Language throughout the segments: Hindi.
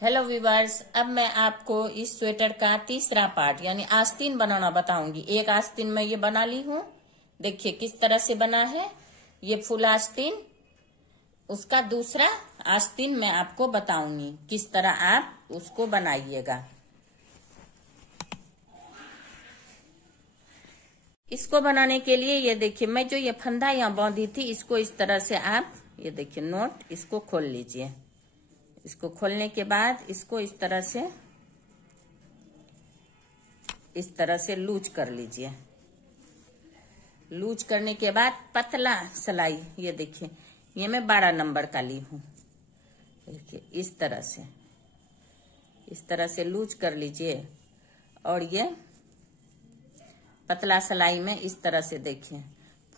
हेलो व्यूवर्स, अब मैं आपको इस स्वेटर का तीसरा पार्ट यानी आस्तीन बनाना बताऊंगी। एक आस्तीन मैं ये बना ली हूँ, देखिए किस तरह से बना है ये फुल आस्तीन। उसका दूसरा आस्तीन मैं आपको बताऊंगी किस तरह आप उसको बनाइएगा। इसको बनाने के लिए ये देखिए, मैं जो ये फंदा यहाँ बांधी थी इसको इस तरह से आप ये देखिए नोट इसको खोल लीजिए। इसको खोलने के बाद इसको इस तरह से लूज कर लीजिए। लूज करने के बाद पतला सिलाई, ये देखिए ये मैं 12 नंबर का ली हूँ। देखिए इस तरह से लूज कर लीजिए और ये पतला सिलाई में इस तरह से देखिए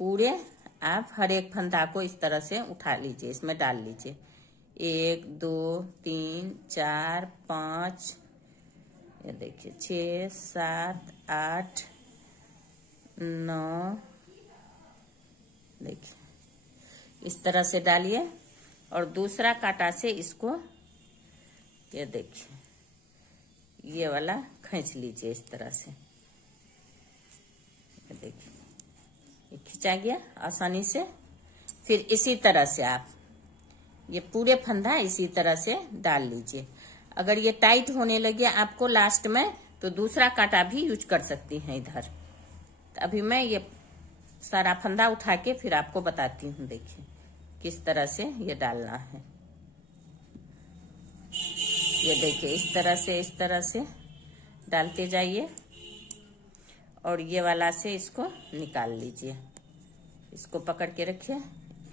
पूरे आप हर एक फंदा को इस तरह से उठा लीजिए, इसमें डाल लीजिए। 1 2 3 4 5, ये देखिए 6 7 8 9, देखिए इस तरह से डालिए और दूसरा कांटा से इसको ये देखिए ये वाला खींच लीजिए इस तरह से। ये देखिए ये खिंचा गया आसानी से। फिर इसी तरह से आप ये पूरे फंदा इसी तरह से डाल लीजिए। अगर ये टाइट होने लगे आपको लास्ट में तो दूसरा कांटा भी यूज कर सकती हैं इधर। तो अभी मैं ये सारा फंदा उठा के फिर आपको बताती हूँ। देखिए किस तरह से ये डालना है। ये देखिए इस तरह से डालते जाइए और ये वाला से इसको निकाल लीजिए। इसको पकड़ के रखिए,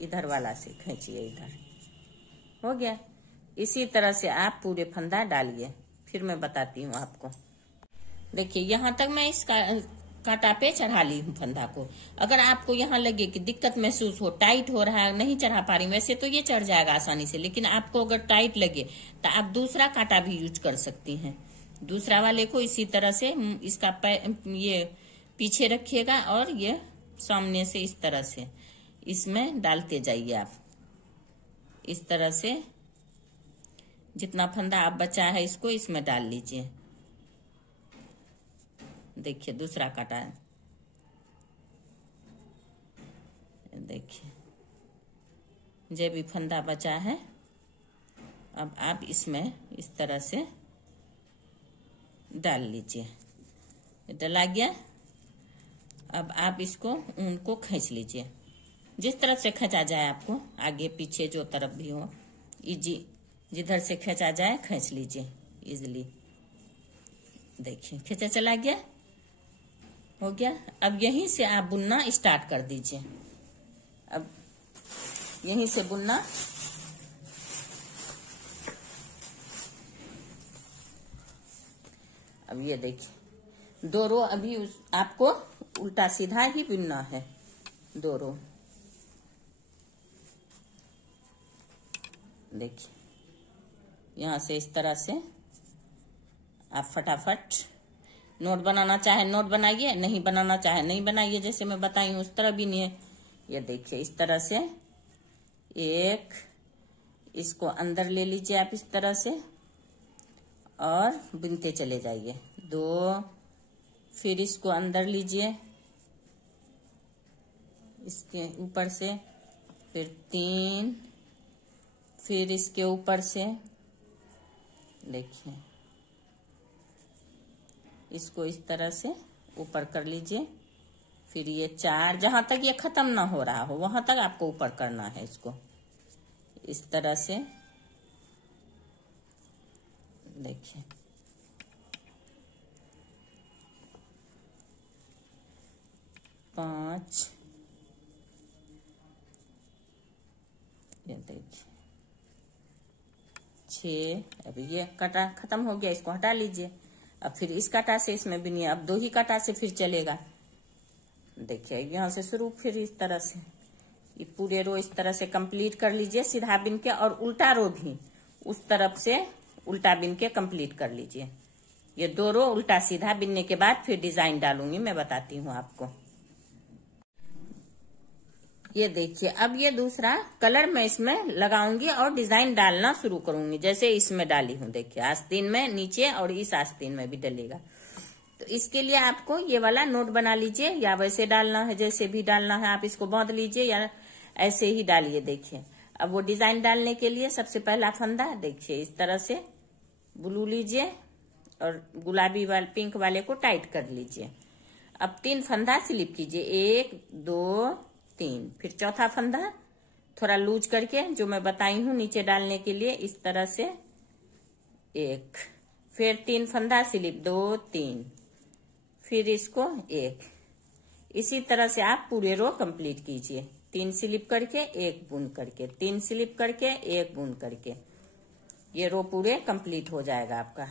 इधर वाला से खींचिए, इधर हो गया। इसी तरह से आप पूरे फंदा डालिए, फिर मैं बताती हूँ आपको। देखिए यहाँ तक मैं इस कांटा पे चढ़ा ली हूँ फंदा को। अगर आपको यहाँ लगे कि दिक्कत महसूस हो, टाइट हो रहा है, नहीं चढ़ा पा रही, वैसे तो ये चढ़ जाएगा आसानी से, लेकिन आपको अगर टाइट लगे तो आप दूसरा कांटा भी यूज कर सकती हैं। दूसरा वाले को इसी तरह से इसका ये पीछे रखिएगा और ये सामने से इस तरह से इसमें डालते जाइए। आप इस तरह से जितना फंदा आप बचा है इसको इसमें डाल लीजिए। देखिए दूसरा कांटा है, देखिए जो भी फंदा बचा है अब आप इसमें इस तरह से डाल लीजिए। डला गया। अब आप इसको ऊन को खींच लीजिए, जिस तरफ से खींचा जाए आपको, आगे पीछे जो तरफ भी हो, इजी जिधर से खींचा जाए खींच लीजिए इजीली। देखिए खींचा चला गया, हो गया। अब यहीं से आप बुनना स्टार्ट कर दीजिए। अब यहीं से बुनना अब ये देखिए 2 रो अभी आपको उल्टा सीधा ही बुनना है। 2 रो देखिए यहाँ से इस तरह से आप फटाफट नोट बनाना चाहे नोट बनाइए, नहीं बनाना चाहे नहीं बनाइए, जैसे मैं बताई हूँ उस तरह भी नहीं है। ये देखिए इस तरह से एक इसको अंदर ले लीजिए आप इस तरह से और बुनते चले जाइए। 2, फिर इसको अंदर लीजिए इसके ऊपर से, फिर 3, फिर इसके ऊपर से देखिए इसको इस तरह से ऊपर कर लीजिए। फिर ये 4, जहां तक ये खत्म ना हो रहा हो वहां तक आपको ऊपर करना है इसको इस तरह से। देखिए 5, ये देखिए 6। अभी ये कांटा खत्म हो गया, इसको हटा लीजिए। अब फिर इस कांटा से इसमें बुनिए। अब 2 ही कांटा से फिर चलेगा। देखिए यहाँ से शुरू, फिर इस तरह से ये पूरे रो इस तरह से कंप्लीट कर लीजिए सीधा बिन के, और उल्टा रो भी उस तरफ से उल्टा बिन के कंप्लीट कर लीजिए। ये 2 रो उल्टा सीधा बिनने के बाद फिर डिजाइन डालूंगी, मैं बताती हूँ आपको। ये देखिए, अब ये दूसरा कलर मैं इसमें लगाऊंगी और डिजाइन डालना शुरू करूंगी, जैसे इसमें डाली हूँ। देखिए आस्तीन में नीचे और इस आस्तीन में भी डलेगा। तो इसके लिए आपको ये वाला नोट बना लीजिए, या वैसे डालना है जैसे भी डालना है, आप इसको बांध लीजिए या ऐसे ही डालिए। देखिए अब वो डिजाइन डालने के लिए सबसे पहला फंदा देखिए इस तरह से ब्लू लीजिए और गुलाबी वाले पिंक वाले को टाइट कर लीजिए। अब 3 फंदा स्लिप कीजिए, 1 2 3। फिर चौथा फंदा थोड़ा लूज करके जो मैं बताई हूँ नीचे डालने के लिए, इस तरह से 1। फिर 3 फंदा स्लिप 2 3, फिर इसको 1। इसी तरह से आप पूरे रो कंप्लीट कीजिए, 3 स्लिप करके 1 बुन करके, 3 स्लिप करके 1 बुन करके, ये रो पूरे कंप्लीट हो जाएगा आपका।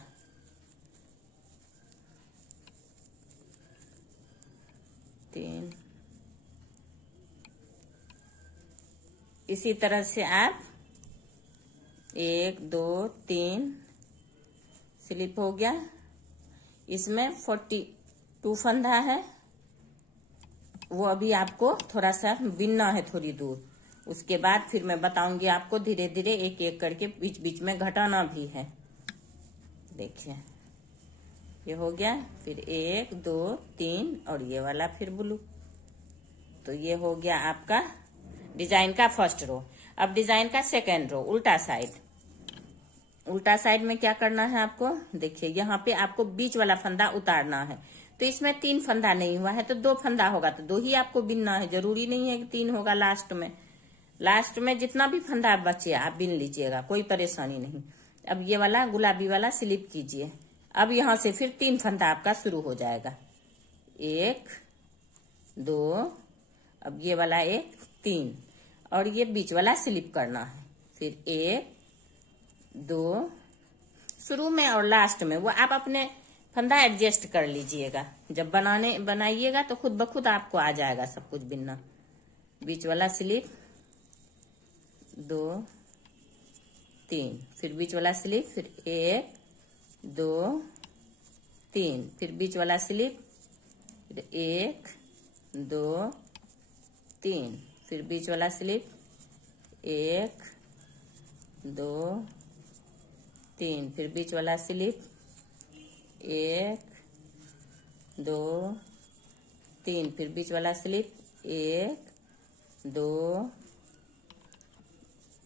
इसी तरह से आप 1 2 3 स्लिप हो गया। इसमें 42 फंदा है, वो अभी आपको थोड़ा सा बिनना है थोड़ी दूर। उसके बाद फिर मैं बताऊंगी आपको धीरे धीरे एक एक करके, बीच बीच में घटाना भी है। देखिए ये हो गया, फिर 1 2 3 और ये वाला फिर ब्लू। तो ये हो गया आपका डिजाइन का फर्स्ट रो। अब डिजाइन का सेकेंड रो, उल्टा साइड। उल्टा साइड में क्या करना है आपको, देखिए यहाँ पे आपको बीच वाला फंदा उतारना है। तो इसमें 3 फंदा नहीं हुआ है तो 2 फंदा होगा, तो 2 ही आपको बिनना है, जरूरी नहीं है कि 3 होगा। लास्ट में जितना भी फंदा बचे आप बिन लीजिएगा, कोई परेशानी नहीं। अब ये वाला गुलाबी वाला स्लिप कीजिए। अब यहाँ से फिर 3 फंदा आपका शुरू हो जाएगा, 1 2, अब ये वाला 1 3 और ये बीच वाला स्लिप करना है। फिर 1 2, शुरू में और लास्ट में वो आप अपने फंदा एडजस्ट कर लीजिएगा। जब बनाइएगा तो खुद ब खुद आपको आ जाएगा सब कुछ बिनना। बीच वाला स्लिप 2 3, फिर बीच वाला स्लिप, फिर 1 2 3, फिर बीच वाला स्लिप, फिर 1 2 3, फिर बीच वाला स्लिप 1 2 3, फिर बीच वाला स्लिप 1 2 3, फिर बीच वाला स्लिप 1 2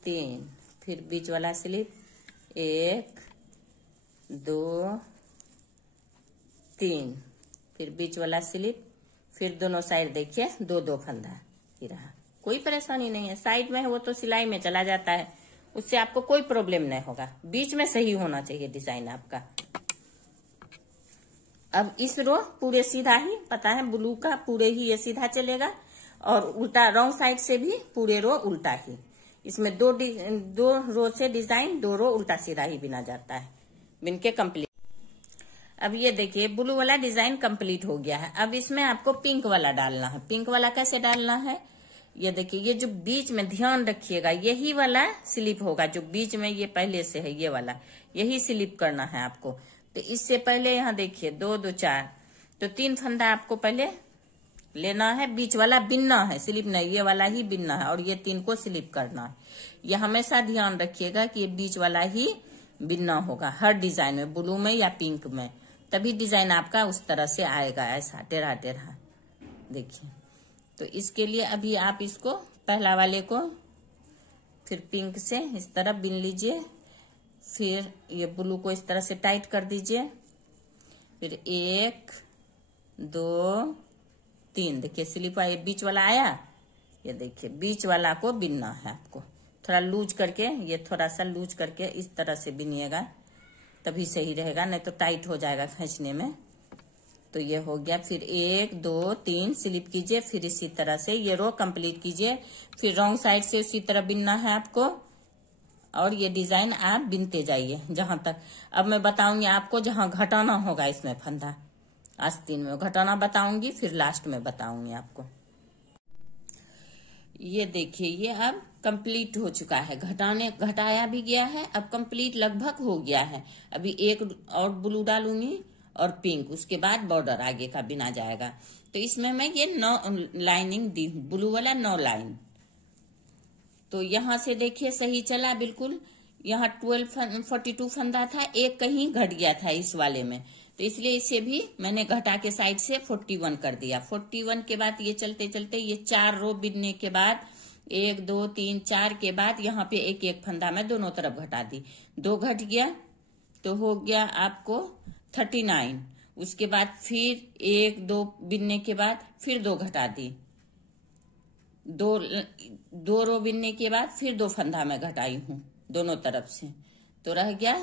3, फिर बीच वाला स्लिप 1 2 3, फिर बीच वाला स्लिप, फिर दोनों साइड देखिए 2 2 फंदा ही रहा। कोई परेशानी नहीं है, साइड में है वो तो सिलाई में चला जाता है, उससे आपको कोई प्रॉब्लम नहीं होगा। बीच में सही होना चाहिए डिजाइन आपका। अब इस रो पूरे सीधा ही, पता है ब्लू का पूरे ही ये सीधा चलेगा, और उल्टा रॉन्ग साइड से भी पूरे रो उल्टा ही। इसमें 2 रो से डिजाइन 2 रो उल्टा सीधा ही बिना जाता है, बिन के कंप्लीट। अब ये देखिए ब्लू वाला डिजाइन कंप्लीट हो गया है। अब इसमें आपको पिंक वाला डालना है। पिंक वाला कैसे डालना है, ये देखिए, ये जो बीच में ध्यान रखिएगा, यही वाला स्लिप होगा जो बीच में ये पहले से है, ये वाला यही स्लिप करना है आपको। तो इससे पहले यहाँ देखिए 2 2 4, तो 3 फंदा आपको पहले लेना है, बीच वाला बिनना है, स्लिप नहीं, ये वाला ही बिनना है और ये 3 को स्लिप करना है। ये हमेशा ध्यान रखिएगा कि ये बीच वाला ही बिनना होगा हर डिजाइन में, ब्लू में या पिंक में, तभी डिजाइन आपका उस तरह से आएगा, ऐसा टेढ़ा टेढ़ा। देखिए तो इसके लिए अभी आप इसको पहला वाले को फिर पिंक से इस तरह बिन लीजिए, फिर ये ब्लू को इस तरह से टाइट कर दीजिए, फिर 1 2 3, देखिए स्लिप ये बीच वाला आया, ये देखिए बीच वाला को बिनना है आपको, थोड़ा लूज करके, ये थोड़ा सा लूज करके इस तरह से बिनिएगा, तभी सही रहेगा, नहीं तो टाइट हो जाएगा खींचने में। तो ये हो गया, फिर 1 2 3 स्लिप कीजिए, फिर इसी तरह से ये रो कंप्लीट कीजिए, फिर रॉन्ग साइड से उसी तरह बिनना है आपको, और ये डिजाइन आप बिनते जाइए जहां तक। अब मैं बताऊंगी आपको जहां घटाना होगा इसमें फंदा, आस्तीन में घटाना बताऊंगी, फिर लास्ट में बताऊंगी आपको। ये देखिए ये अब कंप्लीट हो चुका है, घटाया भी गया है, अब कंप्लीट लगभग हो गया है। अभी एक और ब्लू डालूंगी और पिंक, उसके बाद बॉर्डर आगे का बिना जाएगा। तो इसमें मैं ये 9 लाइनिंग दी हूँ, ब्लू वाला 9 लाइन, तो यहाँ से देखिए सही चला बिल्कुल। यहाँ 1242 फंदा था, एक कहीं घट गया था इस वाले में, तो इसलिए इसे भी मैंने घटा के साइड से 41 कर दिया। 41 के बाद ये चलते चलते ये 4 रो बिनने के बाद 1 2 3 4 के बाद यहाँ पे एक एक फंदा मैं दोनों तरफ घटा दी। 2 घट गया तो हो गया आपको 39। उसके बाद फिर 1 2 बिनने के बाद फिर 2 घटा दी, 2 रो बिनने के बाद फिर 2 फंदा मैं घटाई हूं दोनों तरफ से, तो रह गया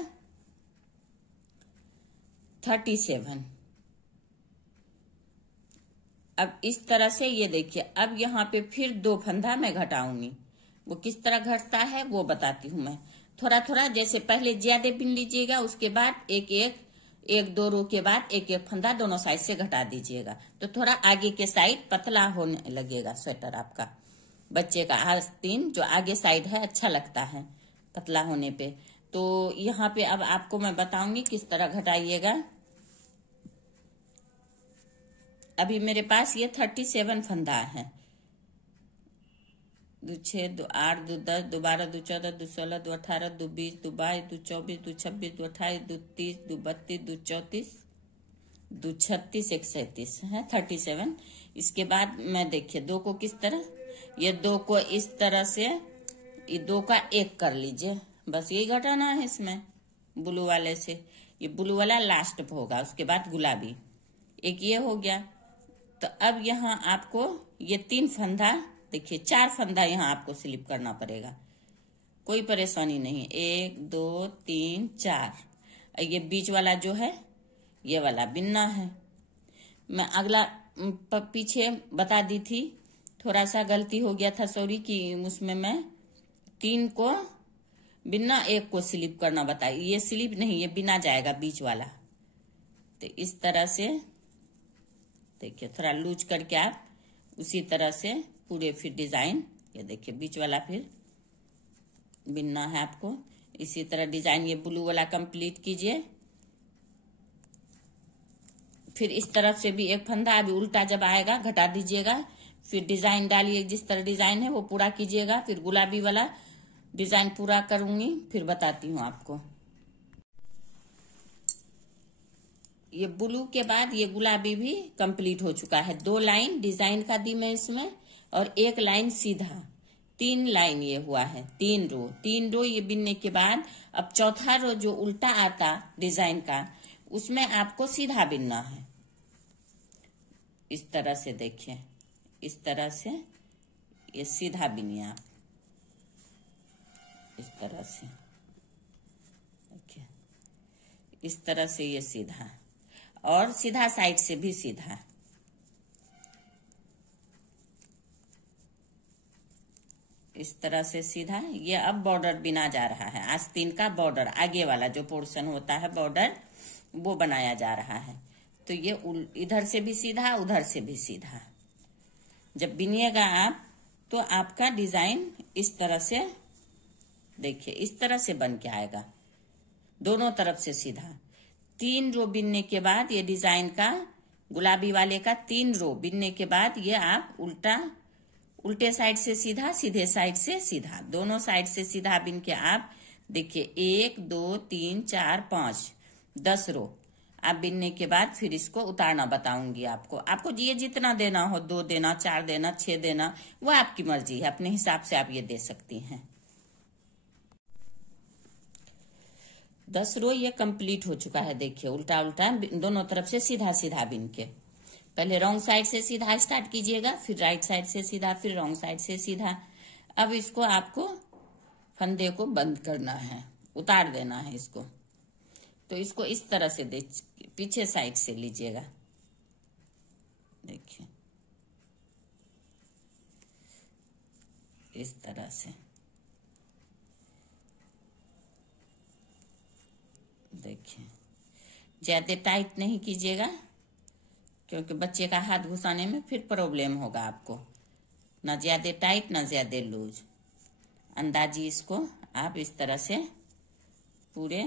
37। अब इस तरह से ये देखिए, अब यहाँ पे फिर 2 फंदा मैं घटाऊंगी। वो किस तरह घटता है वो बताती हूँ मैं। थोड़ा थोड़ा, जैसे पहले ज्यादा बिन लीजिएगा, उसके बाद एक 2 रो के बाद एक एक फंदा दोनों साइड से घटा दीजिएगा, तो थोड़ा आगे के साइड पतला होने लगेगा स्वेटर आपका। बच्चे का आस्तीन जो आगे साइड है अच्छा लगता है पतला होने पे। तो यहाँ पे अब आपको मैं बताऊंगी किस तरह घटाइएगा। अभी मेरे पास ये 37 फंदा है। 2 6 2 8 2 10 2 12 2 14 2 16 2 18 2 20 2 22 2 24 2 26 2 28 2 30 2 32 2 34 2 36 1 37 है 37। इसके बाद मैं देखिए 2 को किस तरह, ये 2 को इस तरह से, ये 2 का 1 कर लीजिए, बस यही घटाना है इसमें ब्लू वाले से। ये ब्लू वाला लास्ट पे होगा, उसके बाद गुलाबी, एक ये हो गया। तो अब यहाँ आपको ये 3 फंदा, देखिए 4 फंदा यहाँ आपको स्लिप करना पड़ेगा, कोई परेशानी नहीं। 1 2 3 4, ये बीच वाला जो है ये वाला बिनना है। मैं अगला पीछे बता दी थी, थोड़ा सा गलती हो गया था, सॉरी, कि उसमें मैं 3 को बिना 1 को स्लिप करना बताई। ये स्लिप नहीं, ये बिना जाएगा बीच वाला। तो इस तरह से देखिए, थोड़ा लूज करके आप उसी तरह से पूरे फिर डिजाइन, ये देखिए बीच वाला फिर बिनना है आपको। इसी तरह डिजाइन ये ब्लू वाला कंप्लीट कीजिए। फिर इस तरफ से भी एक फंदा, अभी उल्टा जब आएगा घटा दीजिएगा, फिर डिजाइन डालिए, जिस तरह डिजाइन है वो पूरा कीजिएगा। फिर गुलाबी वाला डिजाइन पूरा करूंगी, फिर बताती हूँ आपको। ये ब्लू के बाद ये गुलाबी भी कंप्लीट हो चुका है। 2 लाइन डिजाइन का दी मैं इसमें, और 1 लाइन सीधा, 3 लाइन ये हुआ है, 3 रो ये बिनने के बाद अब चौथा रो जो उल्टा आता डिजाइन का, उसमें आपको सीधा बिनना है। इस तरह से देखिए, इस तरह से ये सीधा बिनिए आप, इस तरह से देखिए, इस तरह से ये सीधा, और सीधा साइड से भी सीधा। इस तरह से सीधा। ये अब बॉर्डर बिना जा रहा है, आस्तीन का बॉर्डर, आगे वाला जो पोर्शन होता है बॉर्डर, वो बनाया जा रहा है। तो ये इधर से भी सीधा, उधर से भी सीधा। जब बिनिएगा आप तो आपका डिजाइन इस तरह से देखिए, इस तरह से बन के आएगा, दोनों तरफ से सीधा। 3 रो बिनने के बाद ये डिजाइन का, गुलाबी वाले का 3 रो बिनने के बाद ये आप उल्टे साइड से सीधा, सीधे साइड से सीधा, दोनों साइड से सीधा बिन के आप देखिए 1 2 3 4 5 10 रो आप बिनने के बाद फिर इसको उतारना बताऊंगी आपको ये जितना देना हो, 2 देना, 4 देना, 6 देना, वो आपकी मर्जी है, अपने हिसाब से आप ये दे सकती हैं। 10 रो ये कंप्लीट हो चुका है। देखिए उल्टा उल्टा दोनों तरफ से सीधा सीधा बिन के, पहले रॉन्ग साइड से सीधा स्टार्ट कीजिएगा, फिर राइट साइड से सीधा, फिर रॉन्ग साइड से सीधा। अब इसको आपको फंदे को बंद करना है, उतार देना है इसको। तो इसको इस तरह से पीछे साइड से लीजिएगा, देखिए इस तरह से, देखिए ज्यादा टाइट नहीं कीजिएगा, क्योंकि बच्चे का हाथ घुसाने में फिर प्रॉब्लम होगा आपको। ना ज्यादा टाइट ना ज्यादा लूज, अंदाजी इसको आप इस तरह से पूरे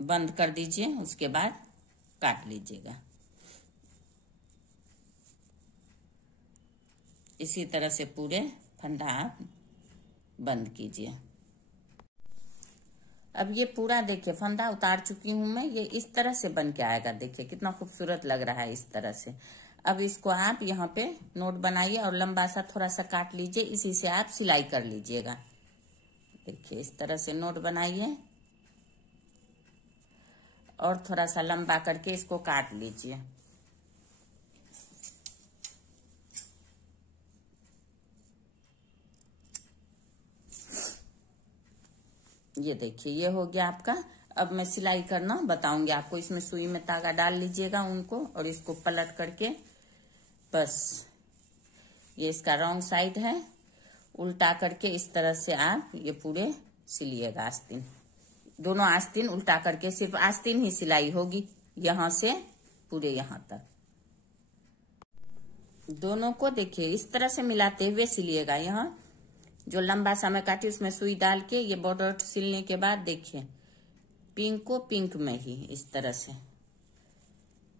बंद कर दीजिए, उसके बाद काट लीजिएगा। इसी तरह से पूरे फंदा आप बंद कीजिए। अब ये पूरा देखिए फंदा उतार चुकी हूं मैं, ये इस तरह से बन के आएगा। देखिए कितना खूबसूरत लग रहा है इस तरह से। अब इसको आप यहाँ पे नोट बनाइए और लंबा सा थोड़ा सा काट लीजिए, इसी से आप सिलाई कर लीजिएगा। देखिए इस तरह से नोट बनाइए और थोड़ा सा लंबा करके इसको काट लीजिए। ये देखिए ये हो गया आपका। अब मैं सिलाई करना बताऊंगी आपको। इसमें सुई में धागा डाल लीजिएगा उनको और इसको पलट करके बस ये इसका रॉन्ग साइड है, उल्टा करके इस तरह से आप ये पूरे सिलिएगा आस्तीन। दोनों आस्तीन उल्टा करके, सिर्फ आस्तीन ही सिलाई होगी यहां से पूरे यहां तक। दोनों को देखिए इस तरह से मिलाते हुए सिलिएगा। यहाँ जो लंबा सा मैं काटी उसमें सुई डाल के ये बॉर्डर सिलने के बाद देखिए पिंक को पिंक में ही इस तरह से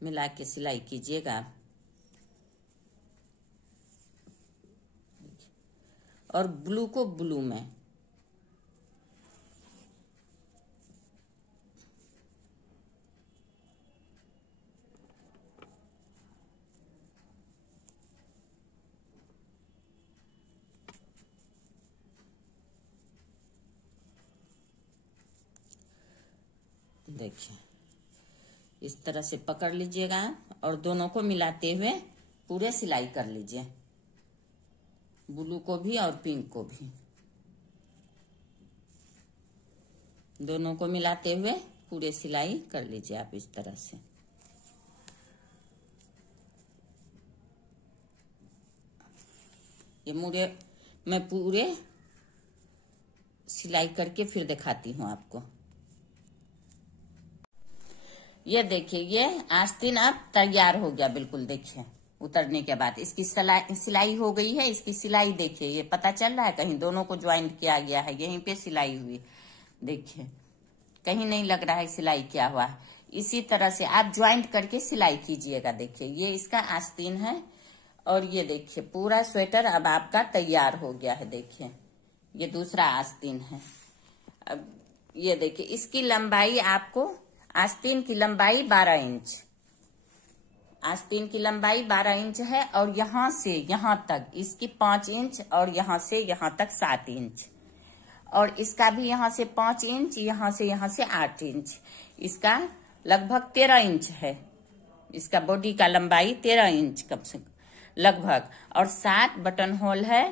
मिला के सिलाई कीजिएगा। और ब्लू को ब्लू में। देखिए इस तरह से पकड़ लीजिएगा और दोनों को मिलाते हुए पूरे सिलाई कर लीजिए, ब्लू को भी और पिंक को भी। दोनों को मिलाते हुए पूरे सिलाई कर लीजिए आप इस तरह से। ये मुड़े मैं पूरे सिलाई करके फिर दिखाती हूँ आपको। ये देखिए ये आस्तीन अब तैयार हो गया बिल्कुल। देखिए उतरने के बाद इसकी सिलाई हो गई है। इसकी सिलाई देखिए ये पता चल रहा है, कहीं दोनों को ज्वाइंट किया गया है, यहीं पे सिलाई हुई। देखिए कहीं नहीं लग रहा है सिलाई किया हुआ है। इसी तरह से आप ज्वाइंट करके सिलाई कीजिएगा। देखिए ये इसका आस्तीन है और ये देखिए पूरा स्वेटर अब आपका तैयार हो गया है। देखिए ये दूसरा आस्तीन है। अब ये देखिए इसकी लंबाई आपको, आस्तीन की लंबाई 12 इंच, आस्तीन की लंबाई 12 इंच है और यहां से यहां तक इसकी 5 इंच और यहां से यहां तक 7 इंच और इसका भी यहां से 5 इंच, यहां से 8 इंच। इसका लगभग 13 इंच है। इसका बॉडी का लंबाई 13 इंच कम से लगभग और 7 बटन होल है।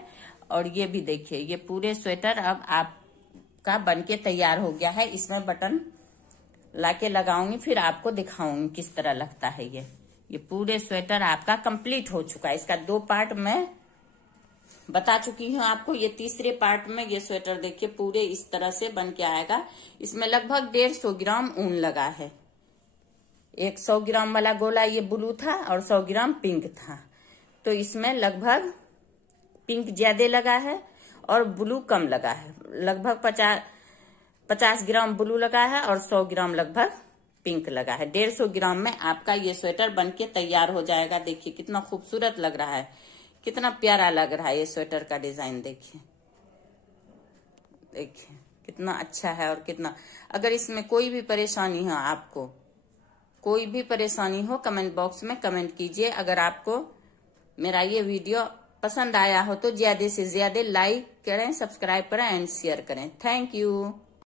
और ये भी देखिए ये पूरे स्वेटर अब आपका बनके तैयार हो गया है। इसमें बटन लाके लगाऊंगी फिर आपको दिखाऊंगी किस तरह लगता है। ये पूरे स्वेटर आपका कंप्लीट हो चुका है। इसका 2 पार्ट मैं बता चुकी हूँ आपको। ये तीसरे पार्ट में ये स्वेटर देखिए पूरे इस तरह से बन के आएगा। इसमें लगभग 150 ग्राम ऊन लगा है। 100 ग्राम वाला गोला ये ब्लू था और 100 ग्राम पिंक था, तो इसमें लगभग पिंक ज्यादा लगा है और ब्लू कम लगा है। लगभग 50 ग्राम ब्लू लगा है और 100 ग्राम लगभग पिंक लगा है। 150 ग्राम में आपका ये स्वेटर बनके तैयार हो जाएगा। देखिए कितना खूबसूरत लग रहा है, कितना प्यारा लग रहा है ये स्वेटर का डिजाइन। देखिए देखिए कितना अच्छा है और कितना। अगर इसमें कोई भी परेशानी हो, आपको कोई भी परेशानी हो, कमेंट बॉक्स में कमेंट कीजिए। अगर आपको मेरा ये वीडियो पसंद आया हो तो ज्यादा से ज्यादा लाइक करें, सब्सक्राइब करें एंड शेयर करें। Thank you.